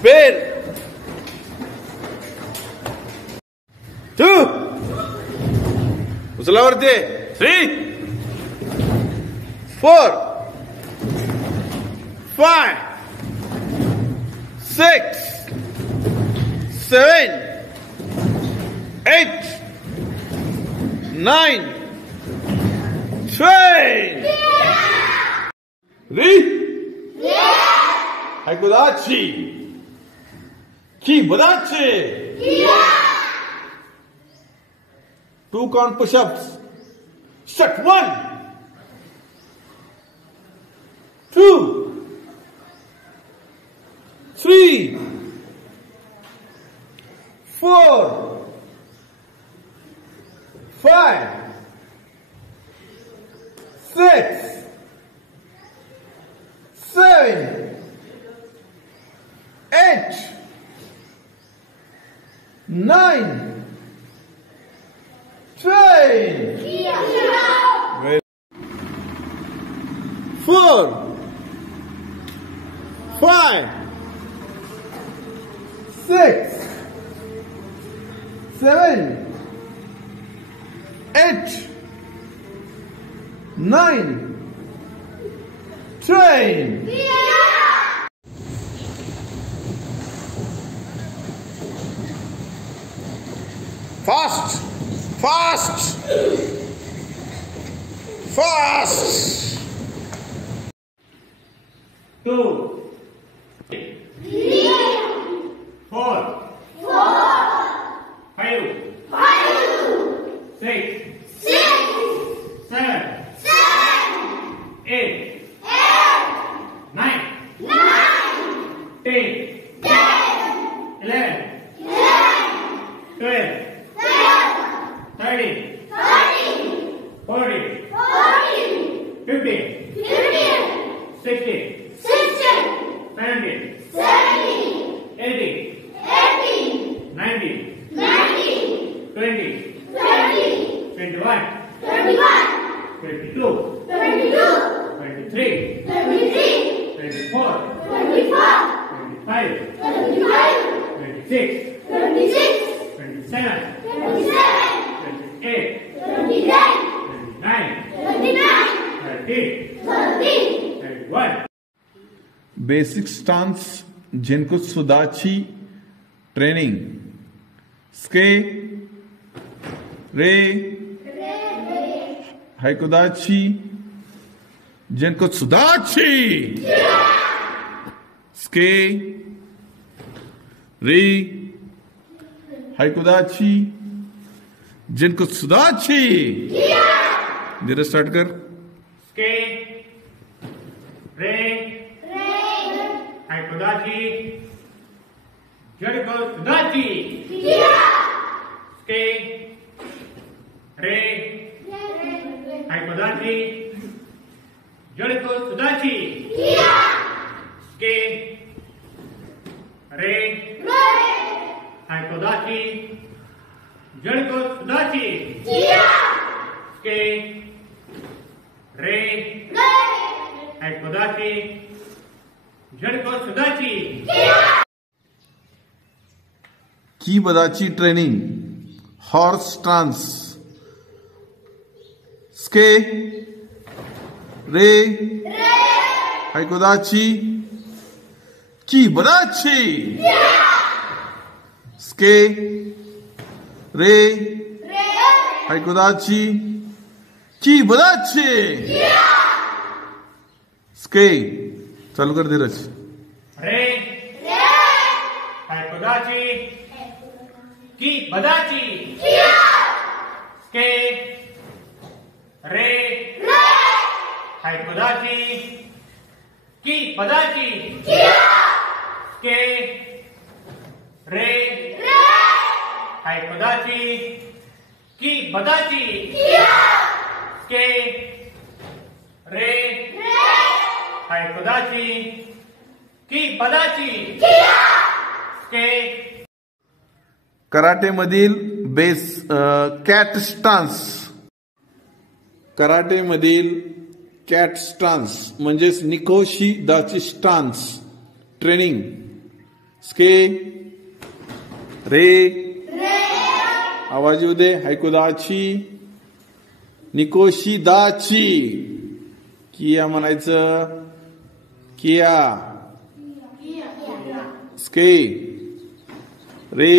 Speed. 2. उचलावरती. 3. 4. 5. 6. 7. 8. 9. 10. Ready? Haikudachi. Kibadachi. 2 count push-ups. Start. 1. 2. 3. 4. 5. 6. 7. 8. 9. 10. 4. 5. 6. 7. 8. 9. 10. Fast. Fast. Fast. 2. 4. 5. 6. 7. 8. 9. 10. 11. 12. 13. 14. 15. 16. 17. 18. 19. 20. 21. 22. 23. 24. 25. 26. 27. 28. 29. 30. 31. Basic stance Jinkutsudachi training. Ske. Re. Haikudachi. Jinkutsudachi. Ske. Re. Haikudachi. Jinkutsudachi. धीरे start कर. स्के. रे. हाइकुदाची. जिनकुत्सुदाची. स्के. रे. हाइकुदाची. जिनकुत्सुदाची. स्के. रे. हाइकुदाची. जिनकुत्सुदाची. स्के. रे. हाइकुदाची. जिनकुत्सुदाची. Kibadachi training. Horse stance. Ske. Re. Haikudachi. Kibadachi. Ske. Re. Haikudachi. Kibadachi. Ske. चालू कर धीरज. रे. हाइकुदाची. Kibadachi. Ske. Re. Haikudachi. Kibadachi. Ske. Re. Haikudachi. Kibadachi. Ske. Re. Haikudachi. Kibadachi. Ske. Karate मधील base cat stance. Karate मधील cat stance म्हणजेच निकोशी दाची stance training. स्के रे आवाज येऊ दे ऐकू दाची निकोशी दाची KIA म्हणायचं KIA स्के रे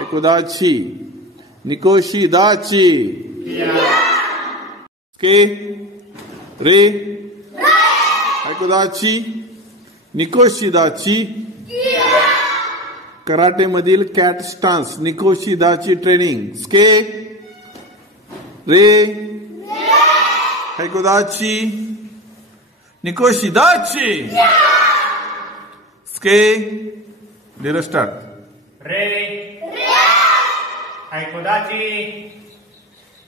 ऐकू दाची निकोशी दाची स्के रे ऐकू दाची निकोशी दाची कराटे मधील कॅट स्टान्स निकोशिदाची ट्रेनिंग स्के रे हैकोदाची निकोशिदाची स्के धीरज स्टार्ट रे हैकोदाची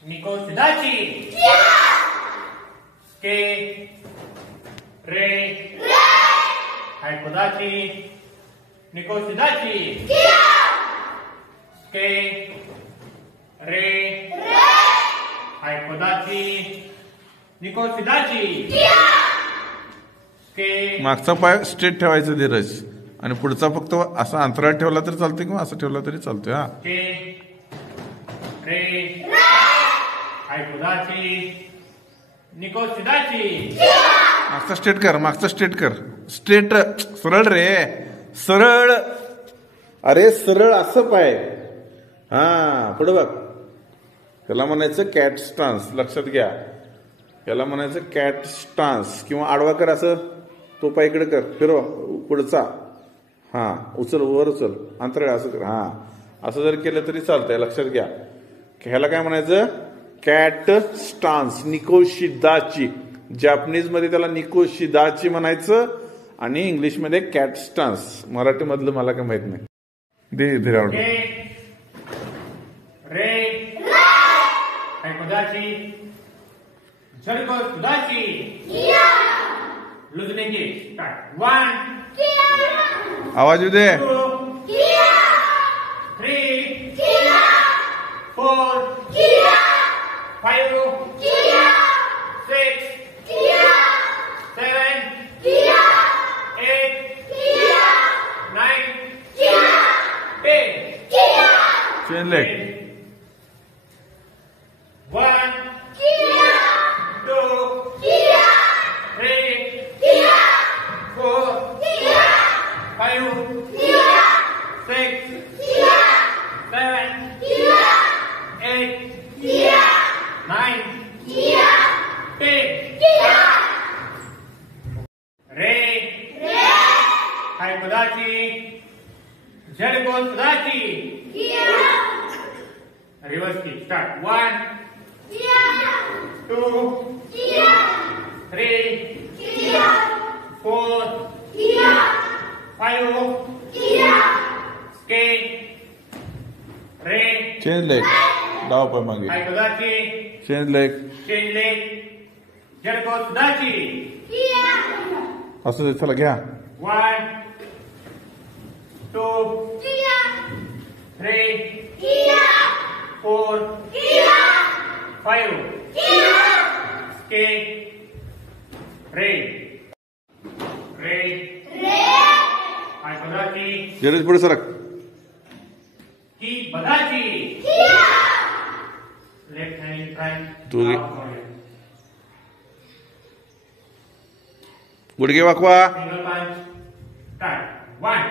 निकोशिदाची स्के रे हैकोदाची निकोशिदाची स्के रे हैकोदाची निकोशिदाची स्के मागचा पाय स्ट्रेट ठेवायचा धीरज आणि पुढचा फक्त असा अंतराळ ठेवला तरी चालतोय किंवा असं ठेवला तरी चालतोय. हा स्के रे हैकोदाची निकोशिदाची मागचा स्ट्रेट कर मागचा स्ट्रेट कर स्ट्रेट सरळ रे सरळ अरे सरळ असं पाय हा पुढे बघ त्याला म्हणायचं कॅट स्टान्स लक्षात घ्या याला म्हणायचं कॅट स्टान्स किंवा आडवा कर असं तो पाय इकडे कर फिरव पुढचा हा उचल वर उचल अंतराळ असं कर हा असं जर केलं तरी चालतंय लक्षात घ्या ह्याला काय म्हणायचं कॅट स्टान्स निकोशिदाची जॅपनीज मध्ये त्याला निकोशिदाची म्हणायचं आणि इंग्लिश मध्ये कॅट स्टान्स मराठी मधलं मला काय माहित नाही दे भिरावड रे हैकोदाची झडकोशिदाची लुजने की स्टार्ट 1 आवाज येऊ दे 2 3 4 5 6 7 8 9 10 चेन लेग 1 2 3 4 5 6 7 8 9 10 रे हैकोदाची झडकोशिदाची रिवर्स किक स्टार्ट 1 2 3 4 5 स्के रे चेन लेग डाव पाय मागे हैकोदाची चेन लेग चेंज लेग झडकोशिदाची असं चला घ्या 1 2 3 4 5 स्के रे रे हैकोदाची धीरज पुढे सरक की बदाची लेफ्ट हँड इन फ्रंट तू घे. गुडघे वाकवा सिंगल पंच स्टार्ट 1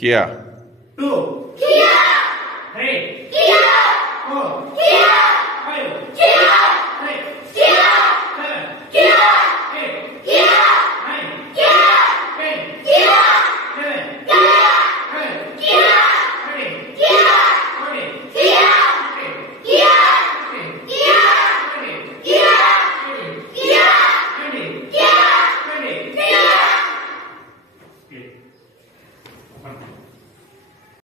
किया 2 3 4 5 6 7 8 9